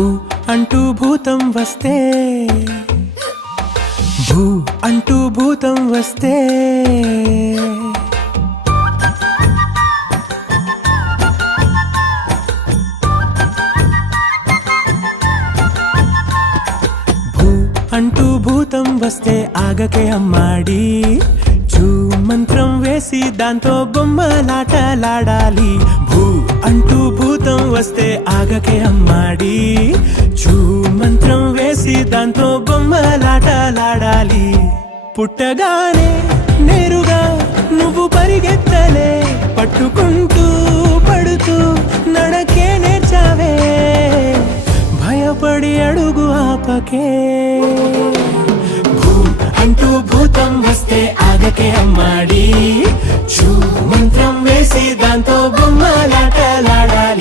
భూ అంటూ భూతం వస్తే, భూ అంటూ భూతం వస్తే, భూ అంటూ భూతం వస్తే ఆగకే అమ్మాడి, చూ మంత్రం వేసి దాంతో బొమ్మలాటలాడాలి. భూ అంటూ భూతం వస్తే ఆగకే అమ్మాడి, చూ మంత్రం వేసి దాంతో బొమ్మలాటలాడాలి. పుట్టగానే నేరుగా నువ్వు పరిగెత్తలే, పట్టుకుంటూ పడుతూ నడకే నేర్చావే, భయపడి అడుగు ఆపకే. భూ అంటూ భూతం వస్తే ఆగకే అమ్మాడి, చూ మంత్రం వేసి దాంతో బొమ్మలాటలాడాలి.